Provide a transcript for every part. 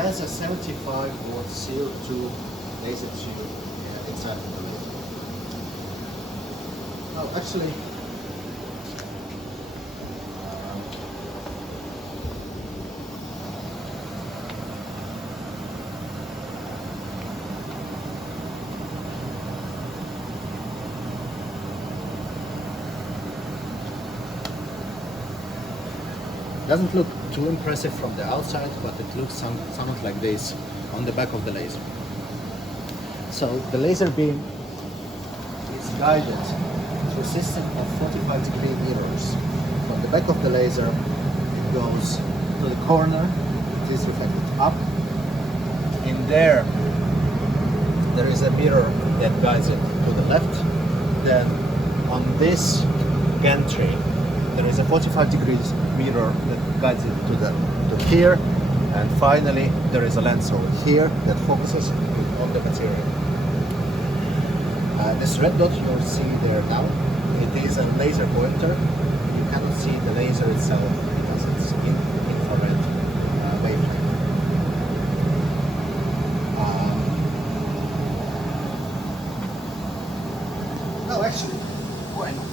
has a 75 watt CO2 laser tube inside of the laser. Oh, actually, doesn't look too impressive from the outside, but it looks somewhat like this on the back of the laser. So the laser beam is guided through a system of 45-degree mirrors. From the back of the laser, it goes to the corner, it is reflected up. In there is a mirror that guides it to the left. Then on this gantry, there is a 45 degrees mirror that guides it to here, and finally there is a lens over here that focuses on the material. This red dot you're seeing there now, it is a laser pointer. You cannot see the laser itself because it's in infrared wavelength. No, actually, why not?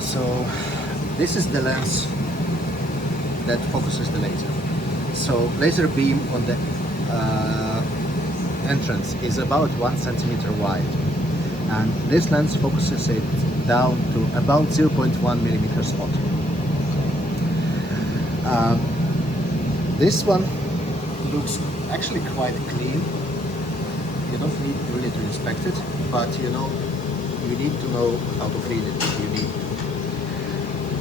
So this is the lens that focuses the laser. So laser beam on the entrance is about 1 centimeter wide, and this lens focuses it down to about 0.1 millimeter spot. This one looks actually quite clean. You don't need really to inspect it, but you need to know how to clean it. You need.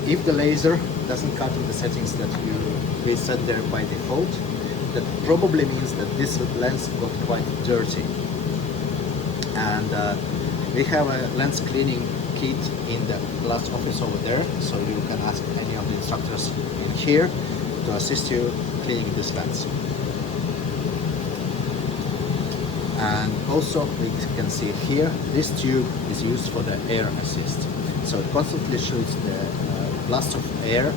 If the laser doesn't cut in the settings that we set there by default, that probably means that this lens got quite dirty. And we have a lens cleaning kit in the glass office over there, so you can ask any of the instructors in here to assist you cleaning this lens. And also, we can see here, this tube is used for the air assist. So it constantly shoots the blast of air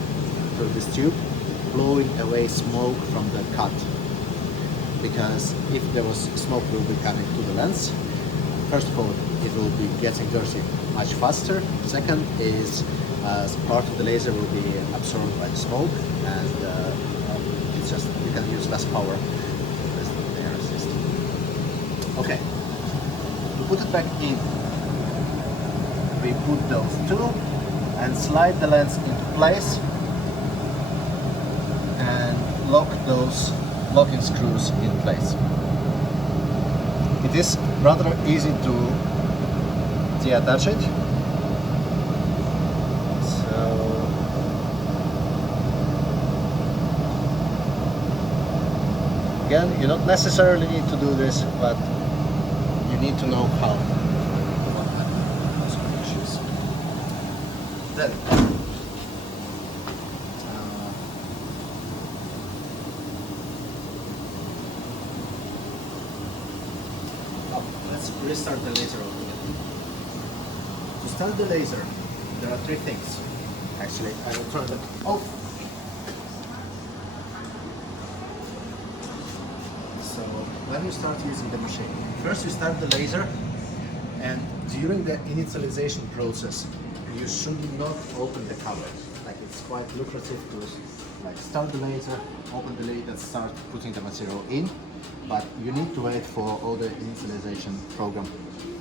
through this tube, blowing away smoke from the cut. Because if there was smoke will be coming to the lens, first of all, it will be getting dirty much faster. Second is part of the laser will be absorbed by the smoke, and it's just you can use less power with the air assist. Okay, to put it back in, we put those two and slide the lens into place and lock those locking screws in place. It is rather easy to deattach it. So again, you don't necessarily need to do this, but you need to know how. Then let's restart the laser again. To start the laser, there are three things. Actually, I will turn them off. So when you start using the machine, first you start the laser, and during the initialization process, you should not open the cover. Like, it's quite lucrative to start the laser, open the lid and start putting the material in, but you need to wait for all the initialization program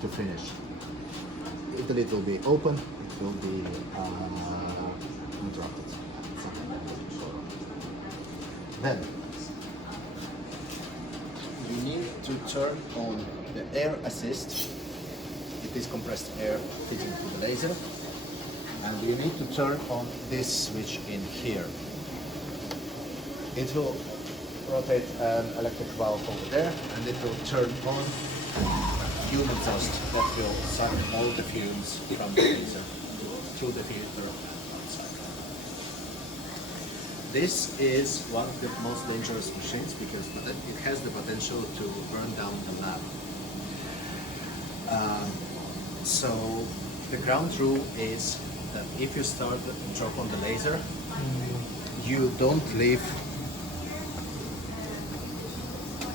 to finish. If the lid will be open, it will be interrupted. Then you need to turn on the air assist. It is compressed air fitting to the laser. And you need to turn on this switch in here. It will rotate an electric valve over there, and it will turn on fume exhaust that will suck all the fumes from the laser through the filter outside. This is one of the most dangerous machines because it has the potential to burn down the lab. So the ground rule is that if you start the job on the laser, you don't leave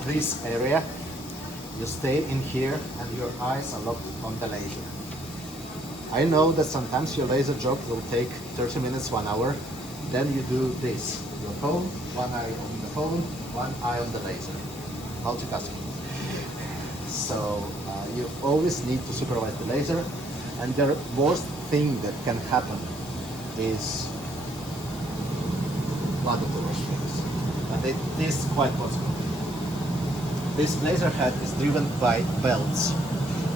this area. You stay in here and your eyes are locked on the laser. I know that sometimes your laser job will take 30 minutes, 1 hour. Then you do this. Your phone, one eye on the phone, one eye on the laser. Multitasking. So you always need to supervise the laser. And the worst thing that can happen is one of the worst things. But it is quite possible. This laser head is driven by belts.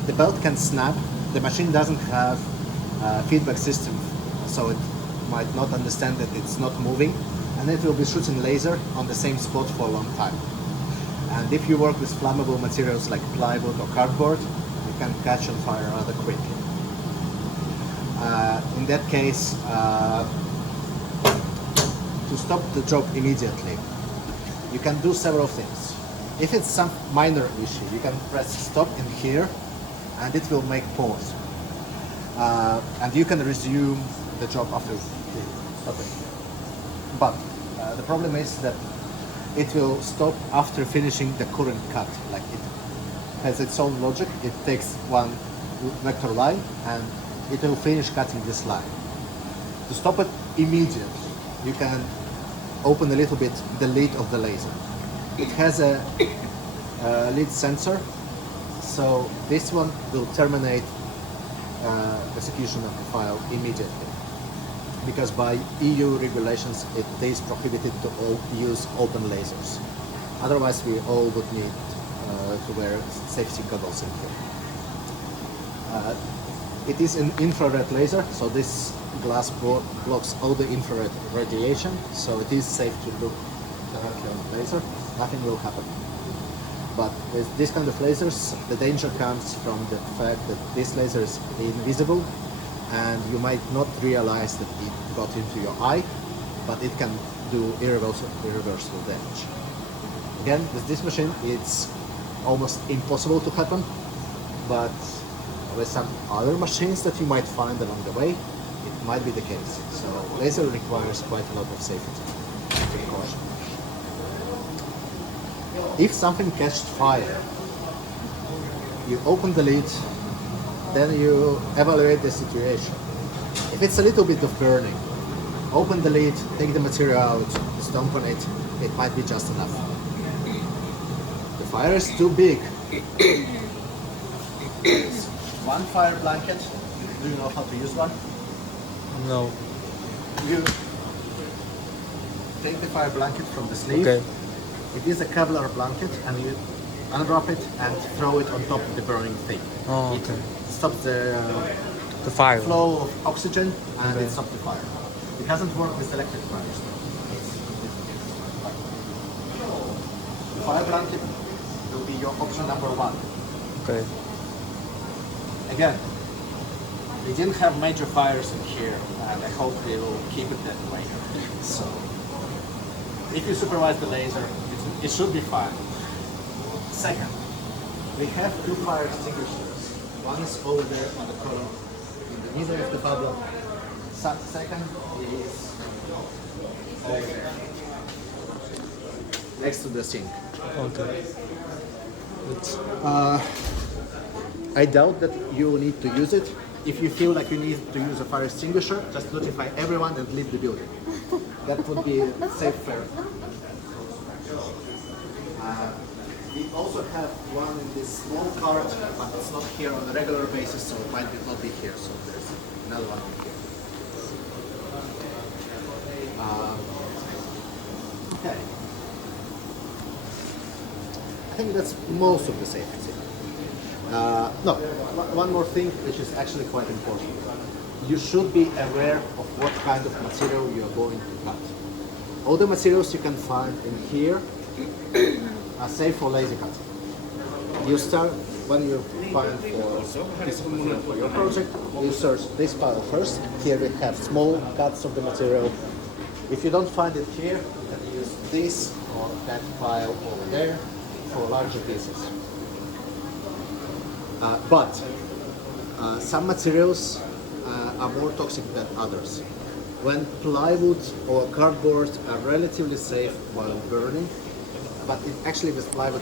The belt can snap. The machine doesn't have a feedback system, so it might not understand that it's not moving, and it will be shooting laser on the same spot for a long time. And if you work with flammable materials like plywood or cardboard, you can catch on fire rather quickly. In that case, to stop the job immediately, you can do several things. If it's some minor issue, you can press stop in here and it will make pause. And you can resume the job after stopping. But the problem is that it will stop after finishing the current cut. Like it has its own logic. It takes one vector line and it will finish cutting this line. To stop it immediately, you can open a little bit the lid of the laser. It has a lid sensor, so this one will terminate execution of the file immediately. Because by EU regulations, it is prohibited to use open lasers. Otherwise, we all would need to wear safety goggles in here. It is an infrared laser, so this glass blocks all the infrared radiation, so it is safe to look directly on the laser. Nothing will happen. But with this kind of lasers, the danger comes from the fact that this laser is invisible and you might not realize that it got into your eye, but it can do irreversible damage. Again, with this machine, it's almost impossible to happen, but with some other machines that you might find along the way, it might be the case. So laser requires quite a lot of safety precaution. If something catches fire, you open the lid, then you evaluate the situation. If it's a little bit of burning, open the lid, take the material out, stomp on it, it might be just enough. The fire is too big. One fire blanket, do you know how to use one? No. You take the fire blanket from the sleeve. Okay. It is a Kevlar blanket and you unwrap it and throw it on top of the burning thing. Oh, okay. It stops the fire. flow of oxygen and Okay. it stops the fire. It doesn't work with electric fires. The fire blanket will be your option number one. Okay. Again, we didn't have major fires in here and I hope they will keep it that way. So, if you supervise the laser, it should be fine. Second, we have two fire extinguishers. One is over there on the column in the middle of the bubble. Second is over there, next to the sink. Okay. I doubt that you will need to use it. If you feel like you need to use a fire extinguisher, just notify everyone and leave the building. That would be safer. We also have one in this small cart, but it's not here on a regular basis, so it might not be here. So there's another one here. Okay. I think that's most of the safety. No, one more thing which is actually quite important. you should be aware of what kind of material you are going to cut. All the materials you can find in here are safe for laser cutting. You start when you find for this material for your project, you search this pile first. Here we have small cuts of the material. If you don't find it here, you can use this or that pile over there for larger pieces. But some materials are more toxic than others. When plywood or cardboard are relatively safe while burning, but it actually with plywood